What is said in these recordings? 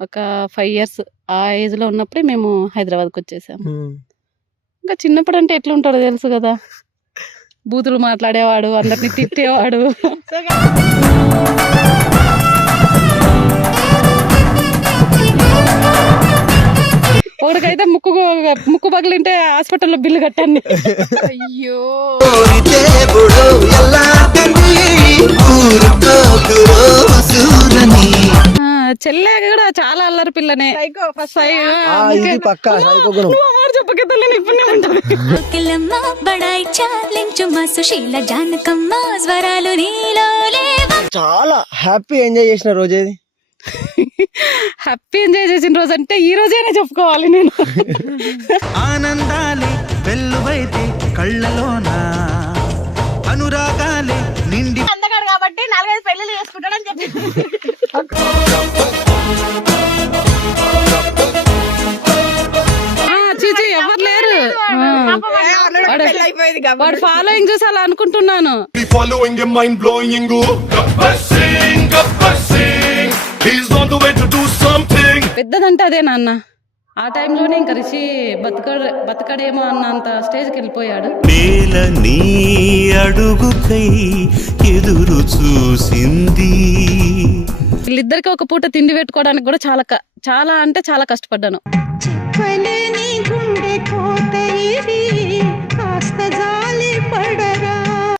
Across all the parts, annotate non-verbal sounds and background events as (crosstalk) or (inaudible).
ఒక five years ఆ ఏజ్లో ఉన్నప్పుడే మేము హైదరాబాద్కి వచ్చేసాం ఉమ్. ఇంకా చిన్నప్పుడు అంటే ఎట్లుంటాడో తెలుసు కదా. బూతులు మాట్లాడేవాడు అందరిని తిట్టేవాడు. ఒకడికైతే ముక్కు ముక్కు పగిలింటే హాస్పిటల్లో బిల్లు కట్టాను అయ్యో. దేవుడు ఎలా చెల్లె కూడా చాలా అల్లరి పిల్లనే. చాలా హ్యాపీ ఎంజాయ్ చేసిన రోజు ఏది? హ్యాపీ ఎంజాయ్ చేసిన రోజు అంటే ఈ రోజేనే చెప్పుకోవాలి నేను. ఆనందాలే వెల్లువైతే కళ్ళలోన? అనురాగాలే కాబట్టి నాలుగైదు పెళ్ళి చేసుకుంటాడని చెప్పి. ఫాలోయింగ్ చూసాలి అనుకుంటున్నాను. పెద్దదంటే అదే నాన్న. ఆ టైంలోనే ఇంకా రిషి బతకడ బతకడేమో అన్నంత స్టేజ్కి వెళ్ళిపోయాడు నేల నీ అడుగుకై ఎదురు చూసింది. వీళ్ళిద్దరికి ఒక పూట తిండి పెట్టుకోవడానికి కూడా చాలా క- చాలా అంటే చాలా కష్టపడ్డాను.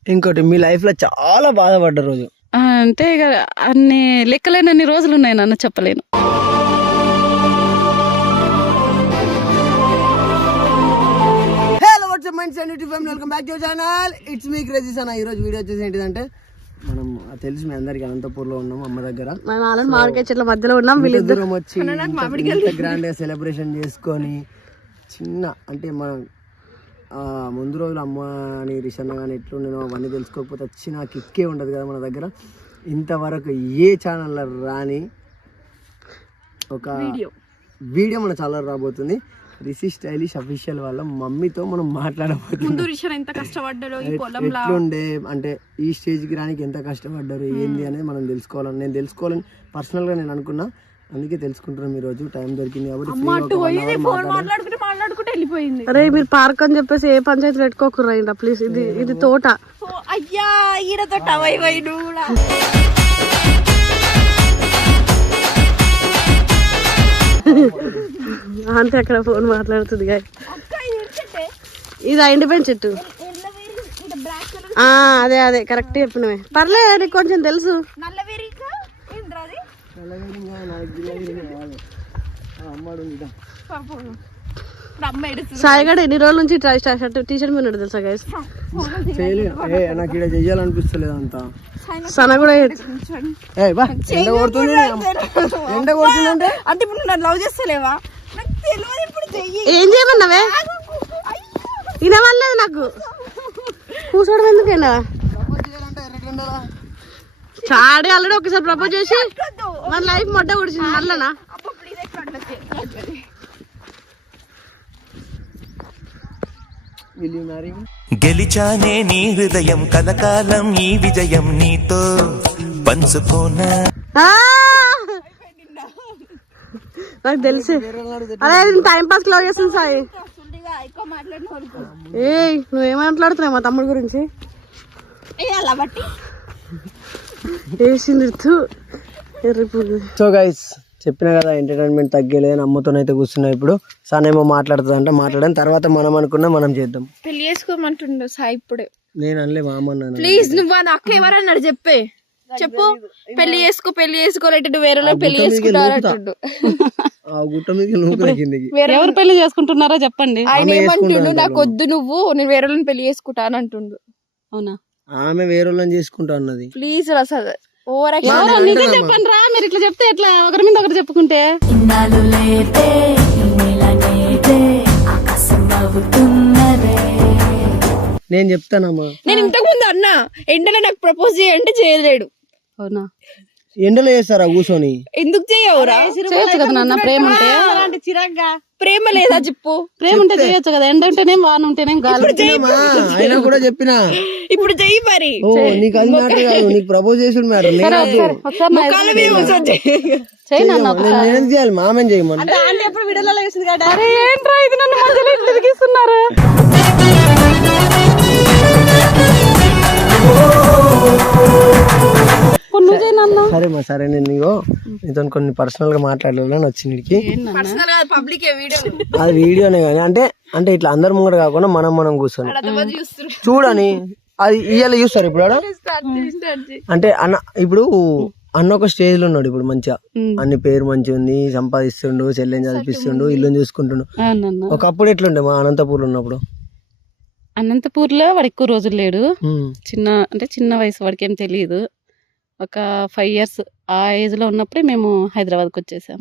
ఇంకోటి మీ లైఫ్లో చాలా బాధపడ్డ రోజు. ఆ, అంటే ఇక అన్ని లెక్కలేనన్ని రోజులు ఉన్నాయి నాన్న చెప్పలేను. WhatsApp minds and YouTube welcome back to channel it's me crazies అన్న ఈ రోజు వీడియో వచ్చేసి ఏంటిదంటే మనం తెలుసు మీ అందరికి అనంతపూర్లో ఉన్నాం అమ్మ దగ్గర. మనం మామిడికాయ చెట్ల మధ్యలో ఉన్నాం ఇంత దూరం వచ్చి ఇంత గ్రాండ్గా సెలబ్రేషన్ చేసుకొని చిన్న అంటే మన ఆ, ముందు రోజులు అమ్మ అని రిషన్న కానీ ఎట్లుండేనో అవన్నీ తెలుసుకోకపోతే వచ్చిన కిక్కే ఉండదు కదా మన దగ్గర. ఇంతవరకు ఏ ఛానల్లో రాని ఒక వీడియో. మన ఛానల్ రాబోతుంది. రిషి స్టైలిష్ అఫీషియల్ వాళ్ళ మమ్మీతో మనం మాట్లాడబోతున్నాం. దురిషన్ ఎంత కష్టపడ్డాడో ఈ పొలంలో? ఎట్లుండే? అంటే ఈ స్టేజ్కి రానికి ఎంత కష్టపడ్డారు? ఏంది అనేది మనం తెలుసుకోవాలని నేను తెలుసుకోవాలని పర్సనల్గా నేను అనుకున్నా. అందుకే తెలుసుకుంటున్నాం ఈ రోజు టైం దొరికింది కాబట్టి అరే మీరు పార్క్ అని చెప్పేసి ఏ పంచాయతీ పెట్టుకోకుర్రా ప్లీజ్ ఇది ఇది తోట. అయ్యా ఈయనతో టవై అంతే అక్కడ ఫోన్ మాట్లాడుతుంది గాయ ఇది ఇండిపెండెంట్ చెట్టు. ఆ, అదే అదే కరెక్ట్ చెప్పినవే. పర్లేదు నీకు కొంచెం తెలుసు. అమ్మాడు సాయిగడ ఎన్ని రోజుల నుంచి ట్రై షర్ట్ టీ షర్ట్ మీద తెలుసా గైస్ చేయలే. ఏ నాకు ఇక్కడ చెయ్యాలనిపిస్తలేదు అంత సన కూడా ఎండ కొడుతుంది ఎండ కొడుతుంది అంటే అంటే ఇప్పుడు నన్ను లవ్ చేస్తలేవా? ఏం చేయమన్నావే? వినవలేదు నాకు. కూర్చోవడం ఎందుకైనా? చాడి ఆల్రెడీ ఒకసారి ప్రపోజ్ చేసి మన లైఫ్ మొట్ట కుడిచింది మళ్ళనా అబ్బా ప్లీజ్ ఎట్లా అట్లా చేయి. విల్ యూ మ్యారీ గెలిచానే నీ హృదయం కలకాలం ఈ విజయం నీతో పంచుకోనా ఆ! నాకు తెలిసి అదే టైం పాస్ లవ్ చేస్తుంది సాయి ఏయ్ నువ్వేం మాట్లాడుతున్నావు మా తమ్ముడు గురించి వేసింది తు. ఎర్రి పువ్వు. సో గైస్ చెప్పిన కదా ఎంటర్టైన్మెంట్ తగ్గలేదు అమ్మతోనైతే కూర్చున్నా ఇప్పుడు. సానేమో మాట్లాడుతుంది అంటే మాట్లాడని తర్వాత మనం అనుకున్నా మనం చేద్దాం. పెళ్ళి చేసుకోమంటుండు సాయి ఇప్పుడే. నేను అనలే మా అమ్మ అన్నాను ప్లీజ్ నువ్వు ఆ అక్క ఎవరన్నాడు చెప్పే. చెప్పు. పెళ్ళి చేసుకో పెళ్ళి చేసుకోలేట నువ్వు వేరే వాళ్ళని పెళ్ళి చేసుకుంటారంటుండు ఆ గుట్ట మీద నూకుల కిందకి. ఎవరు పెళ్ళి చేసుకుంటున్నారో చెప్పండి. ఆయన ఏమంటుండు నాకు వద్దు నువ్వు నేను వేరే వాళ్ళని పెళ్ళి చేసుకుంటా అని అంటుండు. అవునా? ఆమె వేరే వాళ్ళని చేసుకుంటా అన్నది. ప్లీజ్ ఎవరో నిజం చెప్పండి రా మీరు ఇట్లా చెప్తే ఎట్లా? ఒకరి మీద ఒకరు చెప్పుకుంటే. నేను చెప్తానమ్మా. నేను ఇంతకు ముందు అన్నా ఎండలో నాకు ప్రపోజ్ చేయంటే చేయలేడు. అవునా? ఎండలో చేస్తారా కూర్చొని? ఎందుకు చేయవురా? చేయొచ్చు కదా నాన్న ప్రేమ ఉంటే. చిరాగ్గా. ప్రేమ లేదా చెప్పు? ప్రేమ ఉంటే చేయొచ్చు కదా ఎండ ఉంటేనేం వాన ఉంటేనేం గాలి? అయినా కూడా చెప్పినా? ఇప్పుడు చెయ్యి మరి. ఓ నీకు అది మ్యాటర్ కాదు నీకు ప్రపోజ్ మ్యాటర్ ఒకసారి. నేను చేయాలి? మామని చేయమని అంటే ఎప్పుడు వేసింది కదా. అరే ఏంట్రా ఇది నన్ను మధ్యలో ఇట్లా సరే మా సరే నేను నీవో నీతో కొన్ని పర్సనల్గా మాట్లాడాలని వీడియో అది వీడియోనే కానీ అంటే అంటే ఇట్లా అందరి ముంగట కాకుండా మనం మనం కూర్చొని. చూడని అది ఇవాళ చూస్తారు ఇప్పుడు ఆడ? అంటే అన్న ఇప్పుడు అన్న ఒక స్టేజ్లో ఉన్నాడు ఇప్పుడు మంచిగా. అన్ని పేరు మంచిగా ఉంది సంపాదిస్తుండు చెల్లెని చదివిస్తుండు ఇల్లు చూసుకుంటుండు. ఒకప్పుడు ఎట్లుండే మా అనంతపూర్ ఉన్నప్పుడు? అనంతపూర్లో వాడు ఎక్కువ రోజులు లేడు. చిన్న అంటే చిన్న వయసు వాడికి ఏం తెలియదు. ఒక ఫైవ్ ఇయర్స్ ఆ ఏజ్లో ఉన్నప్పుడే మేము హైదరాబాద్కి వచ్చేసాం.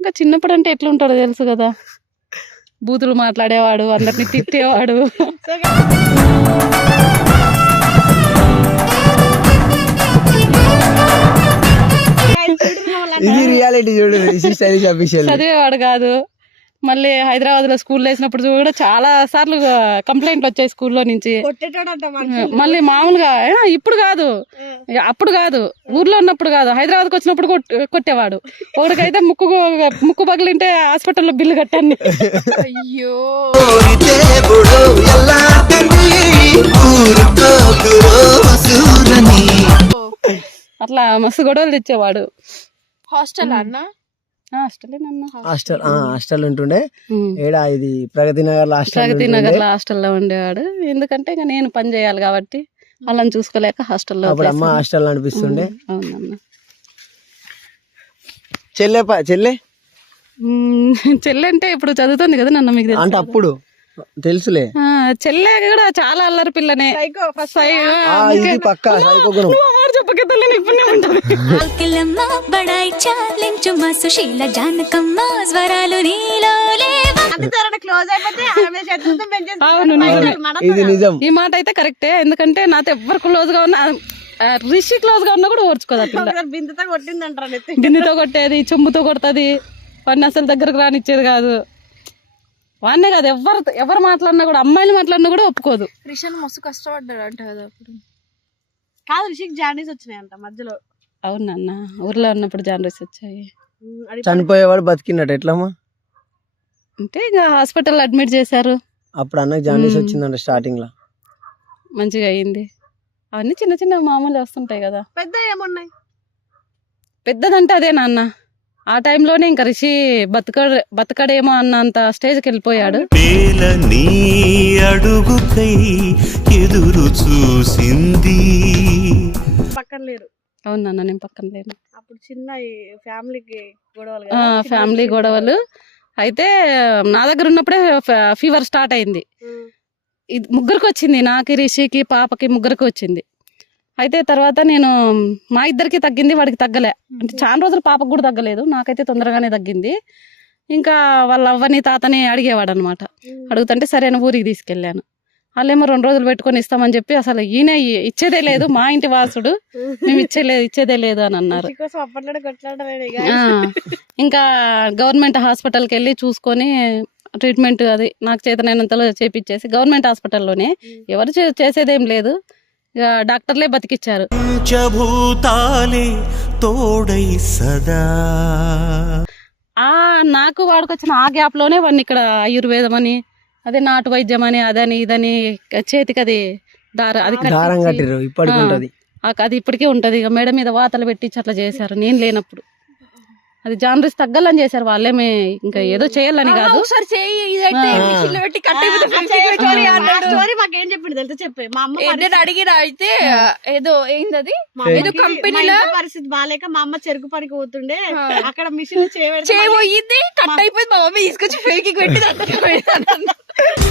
ఇంకా చిన్నప్పుడు అంటే ఎట్లుంటాడో తెలుసు కదా. బూతులు మాట్లాడేవాడు అందరిని తిట్టేవాడు. (laughs) ఇది రియాలిటీ చూడు చదివేవాడు కాదు. మళ్ళీ హైదరాబాద్లో స్కూల్ వేసినప్పుడు కూడా చాలా సార్లు కంప్లైంట్లు వచ్చాయి స్కూల్లో నుంచి. మళ్ళీ మామూలుగా ఇప్పుడు కాదు. అప్పుడు కాదు. ఊర్లో ఉన్నప్పుడు కాదు. హైదరాబాద్కి వచ్చినప్పుడు కొట్- కొట్టేవాడు. ఒకడికైతే ముక్కు ముక్కు పగిలింటే హాస్పిటల్లో బిల్లు కట్టాను అయ్యో. అట్లా మస్తు గొడవలు తెచ్చేవాడు. హాస్టల్ అన్న? హాస్టల్ హాస్టల్ ఉంటుండే. ఏడా ఇది ప్రగతి నగర్ హాస్టల్ ప్రగతి నగర్లో హాస్టల్లో ఉండేవాడు. ఎందుకంటే ఇక నేను పని చేయాలి కాబట్టి వాళ్ళని చూసుకోలేక హాస్టల్లో అప్పుడు అమ్మ హాస్టల్ అనిపిస్తుండే. అవునన్నా చెల్లె చెల్లె? చెల్లె అంటే ఇప్పుడు చదువుతుంది కదా నన్ను మీకు తెలుసు అంటే అప్పుడు తెలుసులే. ఆ, చెల్లె కూడా చాలా అల్లరి పిల్లనే. చెప్పకే తల్లి పుణ్యం ఉంటుంది ఆకిలమ్మ బడాయి సుశీల జానకమ్మ స్వరాలు నీలో లేవా? క్లోజ్ అయిపోతే ఆమె శత్రుత్వం పెంచేసి అవును నిజమే. ఇది నిజం. ఈ మాట అయితే కరెక్టే ఎందుకంటే నాతో ఎవ్వరు క్లోజ్గా ఉన్నా రిషి క్లోజ్గా ఉన్నా కూడా ఓర్చుకోదు బిందుతో కొట్టిందంటారా నెత్తి బిందుతో కొట్టేది చెంబుతో కొడుతుంది వాడిని అసలు దగ్గరకు రానిచ్చేది కాదు. వాడినే కాదు ఎవరు ఎవరు మాట్లాడినా కూడా అమ్మాయిలు మాట్లాడినా కూడా ఒప్పుకోదు. రిషన్ మస్తు కష్టపడ్డాడు అంట కదా అప్పుడు. కాదు రిషిక్ జాండీస్ వచ్చినాయంట మధ్యలో. అవునన్న ఊర్లో ఉన్నప్పుడు జానరీస్ వచ్చాయి. అది చనిపోయేవాడు బతికినట్టు ఎట్లమ్మా? అంటే ఇంకా హాస్పిటల్ అడ్మిట్ చేశారు. అప్పుడు అన్నకు జాండీస్ వచ్చిందంట స్టార్టింగ్లో మంచిగా అయింది. అవన్నీ చిన్న చిన్న మామూలు వస్తుంటాయి కదా. పెద్ద ఏమున్నాయి? పెద్దదంటే అదే నాన్న. ఆ టైంలోనే ఇంకా రిషి బతక బతకడేమో అన్నంత స్టేజ్కి వెళ్ళిపోయాడు. అడుగుకై ఎదురు చూసింది. పక్కన లేరు. అవునన్న నేను పక్కన లేను. అప్పుడు చిన్న ఫ్యామిలీకి గొడవలు ఫ్యామిలీ గొడవలు. అయితే నా దగ్గర ఉన్నప్పుడే ఫీవర్ స్టార్ట్ అయింది. ముగ్గురికి వచ్చింది నాకు రిషికి పాపకి ముగ్గురికి వచ్చింది. అయితే తర్వాత నేను మా ఇద్దరికి తగ్గింది వాడికి తగ్గలే. అంటే చాలా రోజులు పాపకు కూడా తగ్గలేదు. నాకైతే తొందరగానే తగ్గింది. ఇంకా వాళ్ళ అవ్వని తాతని అడిగేవాడు అనమాట అడుగుతుంటే సరైన ఊరికి తీసుకెళ్ళాను. వాళ్ళేమో రెండు రోజులు పెట్టుకొని ఇస్తామని చెప్పి అసలు ఈయన ఇచ్చేదే లేదు. మా ఇంటి వాసుడు. మేము ఇచ్చేలేదు ఇచ్చేదే లేదు అని అన్నారు. ఇక. గవర్నమెంట్ హాస్పిటల్కి వెళ్ళి చూసుకొని ట్రీట్మెంట్ అది నాకు చేతనైనంతలో చేపించేసి గవర్నమెంట్ హాస్పిటల్లోనే. ఎవరు చేసేదేం లేదు. డాక్టర్లే బతికిచ్చారు. తోడై సదా. ఆ నాకు వాడికొచ్చిన ఆ గ్యాప్లోనే వాడిని ఇక్కడ ఆయుర్వేదం అని అదే నాటు వైద్యం అని అదని ఇదని చేతికి అది దార అది దారం కట్టించి, కట్టిర్రు ఇప్పటికి ఆ, ఉంటది. ఆ- అది ఇప్పటికే ఉంటది. ఇక మేడ మీద వాతలు పెట్టించి అట్లా చేశారు. నేను లేనప్పుడు. అది జానరీస్ తగ్గాలని చేశారు వాళ్ళేమే ఇంకా ఏదో చేయాలని కాదు. ఒకసారి చేయి మాకేం చెప్పిండు తెలుసా చెప్పే? మా అమ్మ అడిగిరా అయితే ఏదో ఏదో అమ్మకి కంపెనీలో పరిస్థితి బాగాలేక మా అమ్మ చెరుకు పనికి పోతుండే. అక్కడ మిషన్ చేయబోయింది కట్ అయిపోయింది మా మమ్మీ తీసుకొచ్చి ఫేకి పెట్టి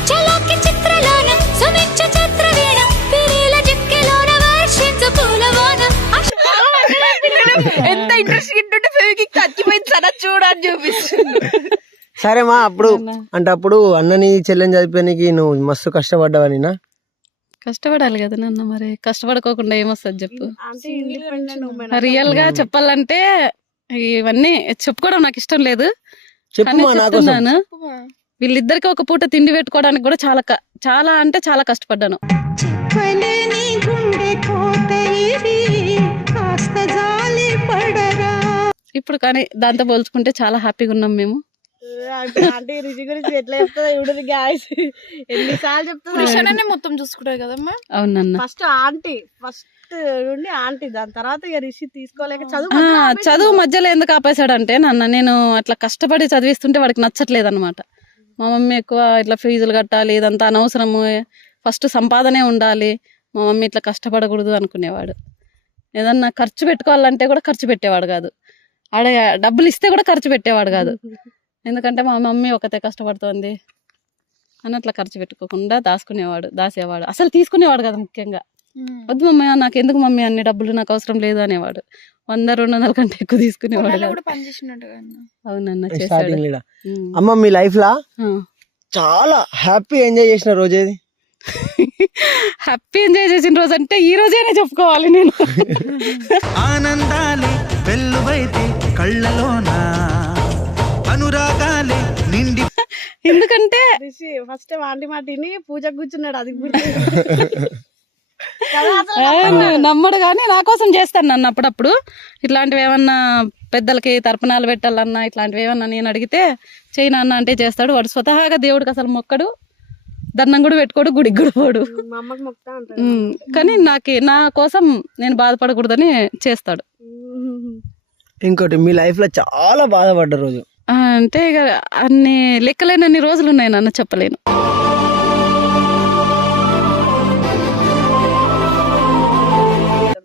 చలాకి చిత్రలోన సుమిచ్చ చిత్రవీణ పిరీల జిక్కెలోన వర్షించు పూలవాన ఎంత ఇంట్రెస్ట్ తగ్గిపోయింది సరే చూడని చూపిస్తుంది. సరే మా అప్పుడు అంటే అప్పుడు అన్నని చెల్లెని చదిపోయానికి నువ్వు మస్తు కష్టపడ్డావనినా కష్టపడాలి కదా నాన్న మరి. కష్టపడుకోకుండా ఏమొస్తుంది చెప్పు. రియల్గా చెప్పాలంటే ఇవన్నీ చెప్పుకోవడం నాకు ఇష్టం లేదు. చెప్పు కానీ మా నా కోసం. చెప్తున్నాను. వీళ్ళిద్దరికి ఒక పూట తిండి పెట్టుకోవడానికి కూడా చాలా చాలా అంటే చాలా కష్టపడ్డాను. ఇప్పుడు కానీ దాంతో పోల్చుకుంటే చాలా హ్యాపీగా ఉన్నాం మేము. అంటే రుచి గురించి ఎట్లా చెప్తుందో ఇప్పుడు గాయస్ ఎన్నిసార్లు చెప్తుందో మొత్తం చూసుకుంటారు కదమ్మా? అవునన్న. ఫస్ట్ ఆంటీ ఫస్ట్ నుండి ఆంటీ దాని తర్వాత ఇక రిషి తీసుకోలేక చదువు. చదువు మధ్యలో ఎందుకు ఆపేశాడంటే నాన్న నేను అట్లా కష్టపడి చదివిస్తుంటే వాడికి నచ్చట్లేదు అనమాట మా మమ్మీ ఎక్కువ ఇట్లా ఫీజులు కట్టాలి ఇదంతా అనవసరము ఫస్ట్ సంపాదనే ఉండాలి మా మమ్మీ ఇట్లా కష్టపడకూడదు అనుకునేవాడు. ఏదన్నా ఖర్చు పెట్టుకోవాలంటే కూడా ఖర్చు పెట్టేవాడు కాదు. ఆడ డబ్బులు ఇస్తే కూడా ఖర్చు పెట్టేవాడు కాదు. (laughs) ఎందుకంటే మా మమ్మీ ఒకతే కష్టపడుతోంది. అని అట్లా ఖర్చు పెట్టుకోకుండా దాచుకునేవాడు దాసేవాడు అసలు తీసుకునేవాడు కదా ముఖ్యంగా. వద్దు మమ్మీ నాకు ఎందుకు మమ్మీ అన్ని డబ్బులు నాకు అవసరం లేదు అనేవాడు. వంద రెండు వందల కంటే ఎక్కువ తీసుకునేవాడు. అవునన్న చేశాడు. అమ్మ మీ లైఫ్ లా. చాలా హ్యాపీ ఎంజాయ్ చేసిన రోజు ఏది హ్యాపీ ఎంజాయ్ చేసిన రోజు అంటే ఈ రోజేనే చెప్పుకోవాలి నేను. (laughs) ఆనందాలే వెల్లువైతే కళ్ళలోన అనురాగాలే నిండి ఎందుకంటే రిషి ఫస్ట్ ఆంటీ మాటిని పూజకు కూర్చున్నాడు అది నమ్మడు కానీ నా కోసం చేస్తాను నన్ను అప్పుడప్పుడు. ఇట్లాంటివి ఏమన్నా పెద్దలకి తర్పణాలు పెట్టాలన్నా ఇట్లాంటివి ఏమన్నా నేను అడిగితే చేయి నాన్న అంటే చేస్తాడు. వాడు స్వతహాగా దేవుడికి అసలు మొక్కడు దండం కూడా పెట్టుకోడు గుడికి కూడా పోడు. కానీ నాకు నా కోసం నేను బాధపడకూడదని చేస్తాడు. ఇంకోటి మీ లైఫ్లో చాలా బాధపడ్డ రోజు. అంటే ఇక అన్ని లెక్కలేనన్ని రోజులు ఉన్నాయి నాన్న చెప్పలేను.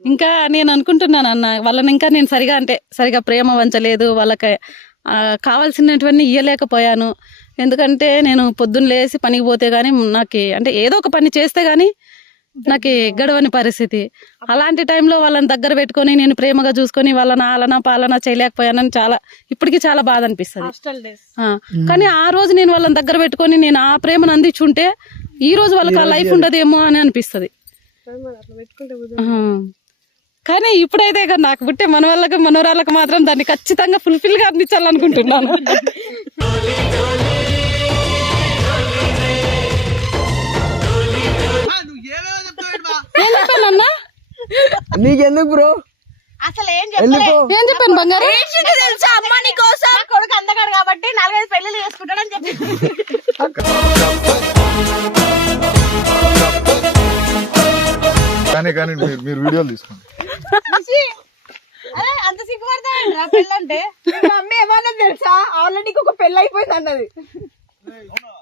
ఇంకా నేను అనుకుంటున్నాను అన్న వాళ్ళని ఇంకా నేను సరిగా అంటే సరిగా ప్రేమ వంచలేదు వాళ్ళకి కావాల్సినటువన్నీ ఇయ్యలేకపోయాను. ఎందుకంటే నేను పొద్దున్న లేసి పనికి పోతే గానీ నాకు అంటే ఏదో ఒక పని చేస్తే గానీ నాకు గడవని పరిస్థితి. అలాంటి టైంలో వాళ్ళని దగ్గర పెట్టుకొని నేను ప్రేమగా చూసుకొని వాళ్ళని ఆలన పాలన చేయలేకపోయానని చాలా ఇప్పటికీ చాలా బాధ అనిపిస్తుంది. Hostel days. ఆ, కానీ ఆ రోజు నేను వాళ్ళని దగ్గర పెట్టుకొని నేను ఆ ప్రేమను అందించుంటే ఈ రోజు వాళ్ళకి ఆ లైఫ్ ఉండదేమో అని అనిపిస్తుంది. కానీ ఇప్పుడైతే నాకు పుట్టే మన వాళ్ళకి మనవరాళ్ళకి మాత్రం దాన్ని ఖచ్చితంగా ఫుల్ఫిల్గా అందించాలనుకుంటున్నాను. (laughs) ఏం చెప్పానన్నా నీకెందుకు బ్రో? అసలు ఏం చెప్పాను బంగారు? తెలుసా అమ్మ నీ కోసం? కొడుకు అందగాడు కాబట్టి నాలుగైదు పెళ్ళిళ్ళు చేసుకుంటాడని చెప్పి. కానీ కానీ మీరు- మీరు వీడియోలు తీసుకోండి. అరే అంత సిగ్గుపడతాడండి పెళ్ళంటే? మా మమ్మీ ఏమన్నా తెలుసా? ఆల్రెడీ ఒక పెళ్ళి అయిపోయింది అన్నది.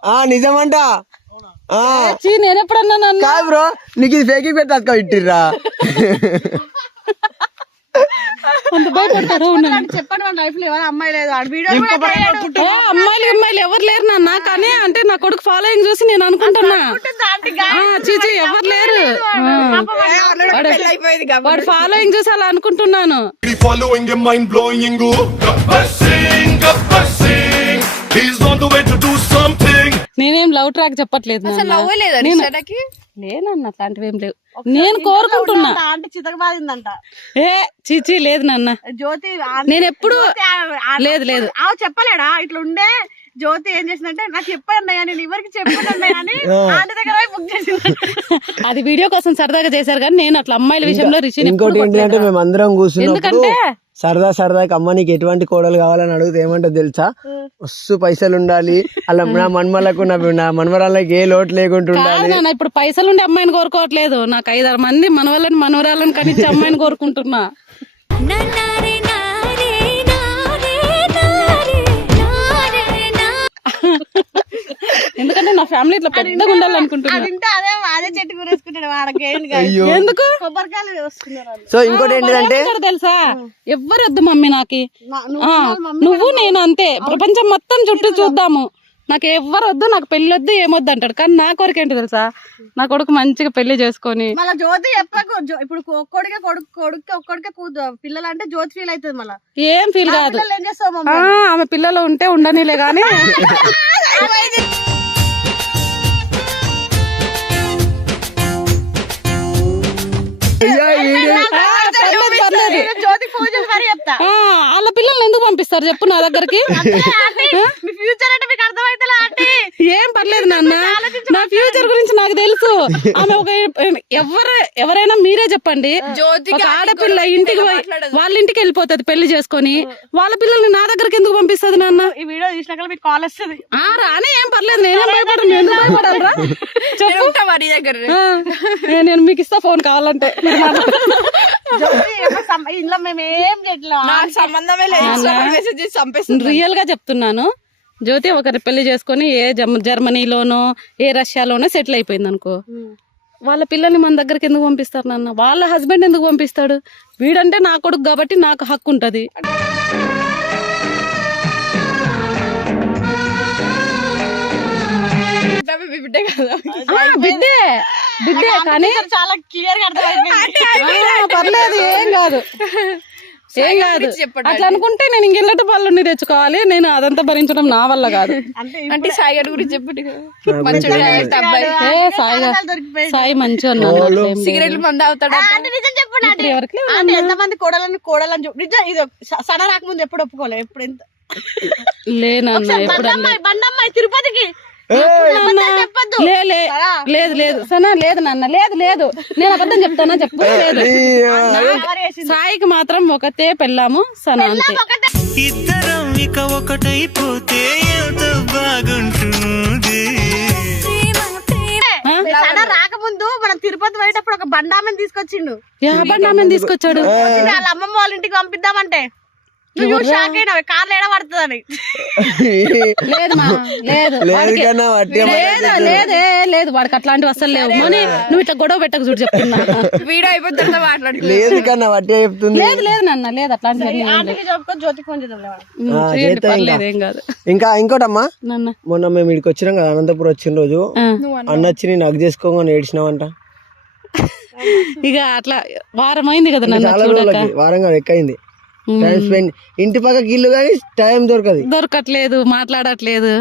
ఆ నిజమంట. నేను ఎప్పుడన్నా నన్ను? కాదు బ్రో నీకు ఇది ఫేకింగ్ పెట్టి అక్క ఇట్టిర్రా. అంత భయపడతారు అవునండి. చెప్పండి మన లైఫ్లో అమ్మాయి లేదు అమ్మాయిలు అమ్మాయిలు ఎవరు లేరు నాన్న కానీ అంటే నా కొడుకు ఫాలోయింగ్ చూసి నేను అనుకుంటున్నా. చీచి ఎవరు లేరు. వాడు- ఫాలోయింగ్ చూసి అలా అనుకుంటున్నాను. He's on the way to do something. నేనేం లవ్ ట్రాక్ చెప్పట్లేదు. అసలు లేదా లేనన్న అట్లాంటివి ఏం లేవు. నేను కోరుకుంటున్నా. ఆంటీ చితక బాధిందంట. ఏ చీచి లేదు నాన్న. జ్యోతి నేను ఎప్పుడు లేదు, లేదు. ఆ చెప్పలేడా? ఇట్లా ఉండే జ్యోతి ఏం చేసిందంటే నాకు చెప్పండి నేను ఎవరికి చెప్పండి అని ఆంటీ దగ్గర బుక్ చేసింది అది వీడియో కోసం సరదాగా చేశారు కానీ నేను అట్లా అమ్మాయిల విషయంలో కూర్చున్నప్పుడు ఎందుకంటే సరదా సరదాకి అమ్మ నీకు ఎటువంటి కోడలు కావాలని అడిగితే ఏమంటో తెలుసా? మస్తు పైసలు ఉండాలి అలా నా మన్మలకు నా మన్మరాళ్ళకి ఏ లోటు లేకుండా కాదు ఉండాలి. నాన్న ఇప్పుడు పైసలు ఉండే అమ్మాయిని కోరుకోవట్లేదు. నాకు ఐదారు మంది మనవాళ్ళని మనవరాళ్ళని కనిచ్చే అమ్మాయిని కోరుకుంటున్నా. ఎందుకంటే నా ఫ్యామిలీ ఇట్లా పెద్దగా ఉండాలనుకుంటున్నా తింటే అదే అదే చెట్టు కూరేసుకుంటాడు వాడకేంటి అయ్యో. ఎందుకు? సో ఇంకోటి ఏమంటారు తెలుసా? ఎవ్వరు వద్దు మమ్మీ నాకి. నువ్వు నేను అంతే. ప్రపంచం మొత్తం చుట్టూ చూద్దాము. నాకు ఎవ్వరు వద్దు నాకు పెళ్ళి వద్దు ఏమొద్దు అంటాడు. కానీ నా కోరిక ఏంటో తెలుసా? నా కొడుకు మంచిగా పెళ్ళి చేసుకొని మళ్ళీ జ్యోతి చెప్పకు. ఇప్పుడు ఒక్కడికే కొడుకు కొడుకు ఒక్కడికే కూతు పిల్లలు అంటే జ్యోతి ఫీల్ అవుతుంది మళ్ళీ. ఏం ఫీల్ కాదు. ఆమె పిల్లలు ఉంటే ఉండనిలే గాని (laughs) వాళ్ళ పిల్లలు పిల్లల్ని ఎందుకు పంపిస్తారు చెప్పు నా దగ్గరికి? ఏం పర్లేదు నాన్న. నా ఫ్యూచర్ తెలుసు. ఆమె ఒక ఎవరు ఎవరైనా మీరే చెప్పండి. ఒక ఆడపిల్ల ఇంటికి. వాళ్ళ ఇంటికి వెళ్ళిపోతుంది పెళ్ళి చేసుకొని. వాళ్ళ పిల్లల్ని నా దగ్గరికి ఎందుకు పంపిస్తుంది నాన్న? ఈ వీడియో చూసినాక మీకు కాల్ వస్తుంది. ఆ రాని ఏం పర్లేదు నేనేం భయపడను నేను ఎందుకు భయపడాలరా? నేను చెప్పు మరి దగ్గర. నేను మీకు ఇస్తా ఫోన్ కావాలంటే. ఇంట్లో మేము ఏం నాకు సంబంధమే లేదు. రియల్గా చెప్తున్నాను. జ్యోతి ఒకరి పెళ్ళి చేసుకొని ఏ జర్మనీలోనో ఏ రష్యాలోనో సెటిల్ అయిపోయింది అనుకో. వాళ్ళ పిల్లల్ని మన దగ్గరికి ఎందుకు పంపిస్తారు నాన్న? వాళ్ళ హస్బెండ్ ఎందుకు పంపిస్తాడు? వీడంటే నా కొడుకు కాబట్టి నాకు హక్కు ఉంటది. బిడ్డే కదా ఆ, బిడ్డే. బిడ్డే కానీ చాలా క్లియర్ పర్లేదు ఏం కాదు. ఏం కాదు. అట్లా అనుకుంటే నేను ఇంకెల్లటి పళ్ళుని తెచ్చుకోవాలి నేను అదంతా భరించడం నా వల్ల కాదు. అంటే సాయి గారి గురించి చెప్పండి. సాయి మంచి అన్నాను సిగరెట్లు మంది అవుతాడు ఎంతమంది కోడలని కోడలని చెప్పు. నిజం ఇది సడ రాకముందు ఎప్పుడు ఒప్పుకోలే? ఎప్పుడు ఎంత లేనన్న ఎప్పుడు బండమ్మాయి తిరుపతికి లేదు లేదు. సనా లేదు నాన్న లేదు లేదు. నేను అబద్ధం చెప్తానా? చెప్పు లేదు. సాయికి మాత్రం ఒకతే పెళ్ళాము సనా అంతే. ఇద్దరం ఇక ఒకటైపోతే ఎంత బాగుంటుంది? రాకముందు మనం తిరుపతి పోయేటప్పుడు ఒక బండామని తీసుకొచ్చిండు. యాబండి ఆమెను తీసుకొచ్చాడు. వాళ్ళ అమ్మమ్మ వాళ్ళ ఇంటికి పంపిద్దామంటే. నువ్వు చూసి షాక్ అయినావు కార్లు పడుతుందని. లేదు మా లేదు. లేదు వాడికి- కన్నా వట్టి లేదు లేదే లేదు వాడికి అట్లాంటివి అసలు లేవు. మని నువ్వు ఇట్లా గొడవ పెట్టక చూడు చెప్తున్నా. వీడియో అయిపోయిన తర్వాత మాట్లాడుకో లేదు కన్నా వట్టి చెప్తుంది? లేదు లేదు నాన్న లేదు అట్లాంటివి ఇంకా. ఏం కాదు. ఇంకా ఇంకోటమ్మా? నాన్న. మొన్న మేము ఇక్కడికి వచ్చినాం కదా అనంతపురం వచ్చిన రోజు. అన్న వచ్చి నేను అగ్ చేసుకోగానే ఏడ్చినావంట. ఇక అట్లా వారం అయింది కదా నన్ను చాలా చూడక. రోజులకి వారంగా ఎక్కయింది. టైం స్పెండ్ ఇంటి పక్కకి ఇల్లు కానీ టైం దొరకదు. దొరకట్లేదు మాట్లాడట్లేదు.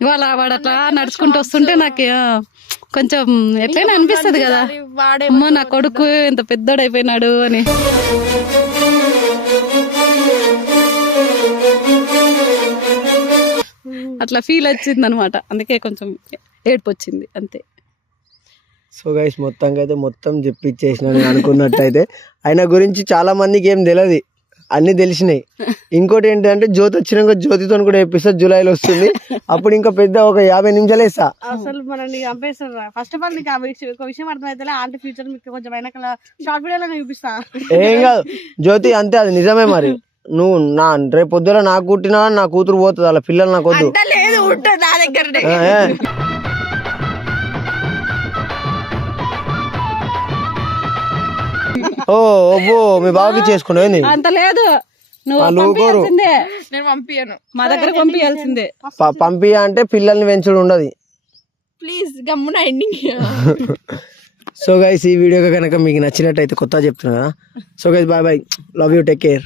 ఇవాళ వాడు అట్లా నడుచుకుంటూ వస్తుంటే నాకు కొంచెం ఎట్లయినా అనిపిస్తది కదా. వాడే అమ్మో నా కొడుకు ఎంత పెద్దోడైపోయినాడు అని. అట్లా ఫీల్ వచ్చింది అనమాట అందుకే కొంచెం ఏడుపు వచ్చింది అంతే. సో గైస్ మొత్తంగా అయితే మొత్తం చెప్పిచ్చేసిన నేను అనుకున్నట్టయితే. ఆయన గురించి చాలా మందికి ఏం తెలియదు అన్ని తెలిసినాయి. (laughs) ఇంకోటి ఏంటంటే జ్యోతి వచ్చినాక జ్యోతితో కూడా ఎపిసోడ్ జూలైలో వస్తుంది. అప్పుడు ఇంకా పెద్ద ఒక యాభై నిమిషాలు వేస్తా అసలు మనల్ని చంపేస్తారు? ఫస్ట్ ఆఫ్ ఆల్ నీకు ఒక విషయం అర్థమైతే ఆంటీ ఫ్యూచర్ మీకు కొంచెం వెనకాల షార్ట్ వీడియోలో చూపిస్తా. ఏం కాదు. జ్యోతి అంతే అది నిజమే మరి. నువ్వు నా రేపు పొద్దున నాకు కుట్టినా నా కూతురు పోతుంది అలా పిల్లలు నాకు వద్దు. లేదు ఉంటుంది నా దగ్గరనే. ఓ ఓ మీ బాబుకి చేసుకున్నావు ఏంది? అంత లేదు. నువ్వు వాళ్ళు ఊరుకోరు. నేను పంపియను మా దగ్గర పంపించాల్సిందే. ప- పంపి అంటే పిల్లల్ని పెంచుడు ఉండదు. ప్లీజ్ గమ్మున ఎండింగ్ సో గైస్ ఈ వీడియో కనుక మీకు నచ్చినట్టయితే కొత్త చెప్తున్నా కదా. So guys bye bye love you take care